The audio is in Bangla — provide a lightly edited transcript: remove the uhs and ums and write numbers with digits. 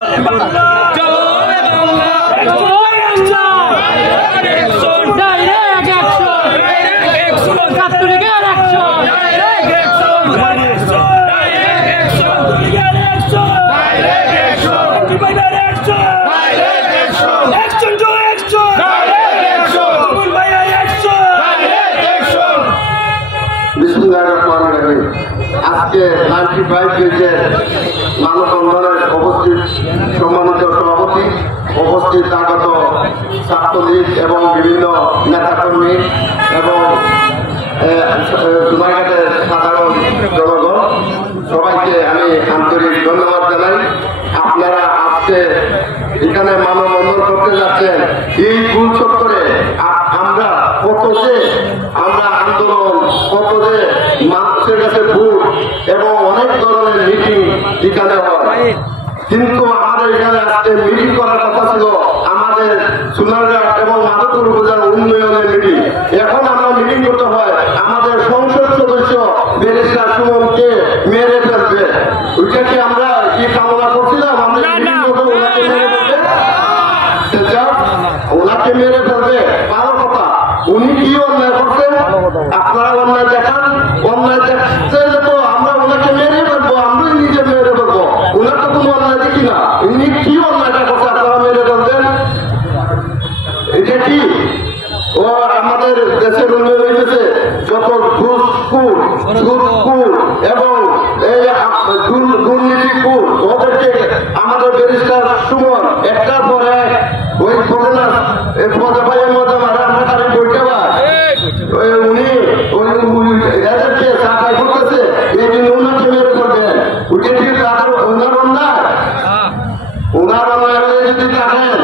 আজকে 95 পেজের মানববন্ধনের উপস্থিত সম্মানিত সভাপতি, উপস্থিত আগত ছাত্রলীগ এবং বিভিন্ন নেতাকর্মী এবং জুনাগড়ের সাধারণ জনগণ, সবাইকে আমি আন্তরিক ধন্যবাদ জানাই। আপনারা আজকে এখানে মানববন্ধন করতে যাচ্ছেন। এই ফুল চত্বরে আমরা কত যে আন্দোলন, কত যে মানুষের কাছে ভোট এবং অনেক ধরনের মিটিং এখানে হয়, কিন্তু আমাদের এখানে আজকে মিটিং করার কথা ছিল আমাদের সোনারঘাট এবং মাধবপুর উপজেলার উন্নয়নের মিটিং। এখন আমরা মিটিং করতে হয় আমাদের সংসদ সদস্য ব্যারিস্টার সুমনকে মেরে ফেলবে। ওইটাকে আমরা কি কামনা করছিলাম? আমরা ওনাকে মেরে ফেলবে ভালো কথা। উনি কি অন্যায় করছেন? আপনারা অন্যায় দেখান, অন্যায় দেখতে তো আমরা ওনাকে মেরে ফেলবো, আমরাই নিজে মেরে ফেলবো। ওনার তো কোনো অন্যায় দেখি না। উনি কি অন্যায়টা করছে আপনারা মেরে ফেলবেন? এটা কি ও আমাদের দেশের উন্নয়ন হয়েছে? যত ঘুষখোর এবং এই দুর্নীতিখোর ওদেরকে আমাদের ব্যারিস্টার সুমন একটার পরে ওই বলে না পদে পাইয়ের মধ্যে মারা আমরা খালি বইতে পার উনি এদেরকে সাফাই করতেছে, এই জন্য ওনাকে মেরে করবেন। ওটা কি ওনার অন্যায়? ওনার অন্যায় হয়ে যদি থাকেন